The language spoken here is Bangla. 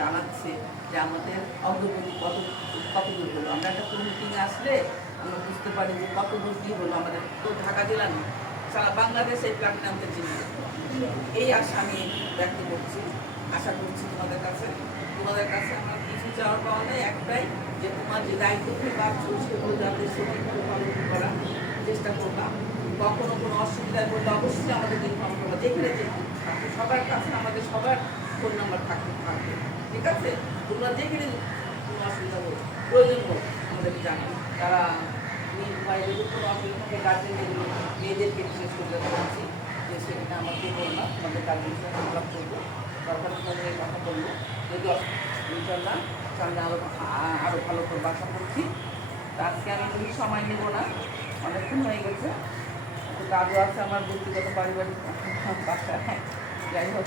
জানাচ্ছে যে আমাদের অগ্রগতি কত কত দূর হলো। আমরা একটা কোনো মিটিংয়ে আসলে আমরা বুঝতে পারি যে কত দূর কী হলো আমাদের। তো ঢাকা জেলা নয়, সারা বাংলাদেশ এই প্ল্যাটফর্মটা চিনি এই আশা আমি ব্যক্ত করছি। আশা করছি তোমাদের কাছে। তোমাদের কাছে আমার কিছু চাওয়ার পাওয়া নেই, একটাই যে তোমার যে দায়িত্বকে পাচ্ছ, সেগুলো যাতে সঠিকভাবে পালন করার চেষ্টা করবা। কখনো কোনো অসুবিধায় পড়লে অবশ্যই আমাদের ইনফর্ম করবা। যেখানে যে সবার কাছে, আমাদের সবার ফোন নাম্বার থাকতে থাকবে। ঠিক আছে? তোমরা যেখানে কোনো অসুবিধা হোক, প্রয়োজন হোক, আমাদেরকে জানাবে তারা যদি কোনো অসুবিধা থাকে গার্জেনদের মেয়েদেরকে বিশেষ করে বলছি যে সেখানে আমার আমাকে বললাম আমাদের গার্জেনের সাথে আলাপ করব। সরকারের সঙ্গে কথা বলব। যদি ইনশাল্লাহ সামনে আরও আরও ভালো করব। আশা করছি আজকে আমি বেশি সময় নেব না। অনেকক্ষণ হয়ে গেছে। কাজও আছে আমার ব্যক্তিগত, পারিবারিক। বাসায় যাই হোক।